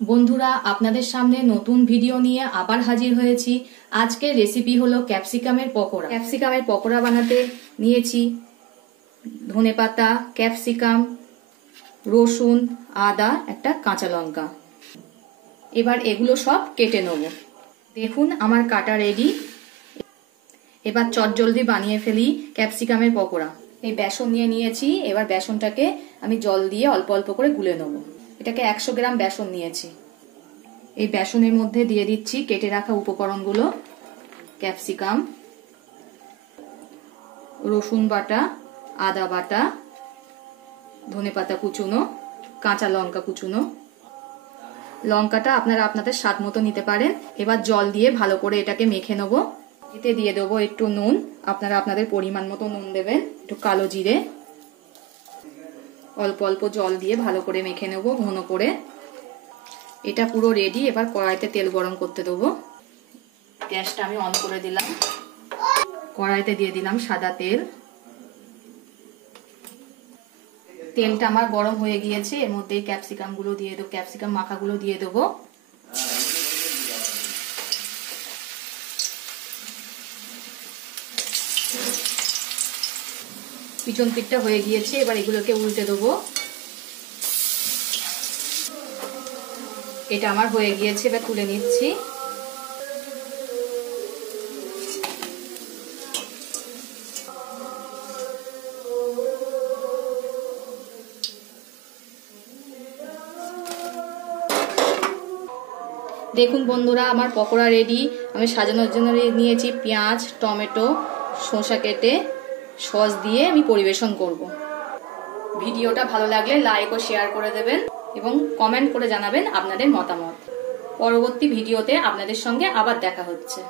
বন্ধুরা, আপনাদের সামনে নতুন ভিডিও নিয়ে আবার হাজির হয়েছি। আজকের রেসিপি হলো ক্যাপসিকামের পকোড়া। ক্যাপসিকামের পকোড়া বানাতে নিয়েছি ধনেপাতা, ক্যাপসিকাম, রসুন, আদা, একটা কাঁচা লঙ্কা। এবার এগুলো সব কেটে নেব। দেখুন আমার কাটা রেডি। এবার চটজলদি বানিয়ে ফেলি ক্যাপসিকামের পকোড়া। এই বেসন নিয়ে নিয়েছি। এবার বেসনটাকে আমি জল দিয়ে অল্প অল্প করে গুলে নেব। এটাকে 100 গ্রাম বেসন নিয়েছি। এই বেসনের মধ্যে দিয়ে দিচ্ছি কেটে রাখা উপকরণগুলো। ক্যাপসিকাম, রসুন বাটা, আদা বাটা, ধনেপাতা কুচুনো, কাঁচা লঙ্কা কুচুনো। লঙ্কাটা আপনারা আপনাদের স্বাদ মতো নিতে পারেন। এবার জল দিয়ে ভালো করে এটাকে মেখে নেব। এতে দিয়ে দেবো একটু নুন, আপনারা আপনাদের পরিমাণ মতো নুন দেবেন। একটু কালো জিরে, অল্প অল্প জল দিয়ে ভালো করে মেখে নেব ঘন করে। এটা পুরো রেডি। এবার কড়াইতে তেল গরম করতে দেবো। গ্যাসটা আমি অন করে দিলাম। কড়াইতে দিয়ে দিলাম সাদা তেল। তেলটা আমার গরম হয়ে গিয়েছে। এর মধ্যে ক্যাপসিকাম গুলো দিয়ে দেবো, ক্যাপসিকাম মাখাগুলো দিয়ে দেবো। পিছন পিঠটা হয়ে গিয়েছে। এবার এগুলোকে উল্টে দেবো। এটা আমার হয়ে গিয়েছে। এবার তুলে নিচ্ছি। দেখুন বন্ধুরা, আমার পকোড়া রেডি। আমি সাজানোর জন্য নিয়েছি পেঁয়াজ, টমেটো, শসা কেটে সস দিয়ে আমি পরিবেশন করব। ভিডিওটা ভালো লাগলে লাইক ও শেয়ার করে দেবেন এবং কমেন্ট করে জানাবেন আপনাদের মতামত। পরবর্তী ভিডিওতে আপনাদের সঙ্গে আবার দেখা হচ্ছে।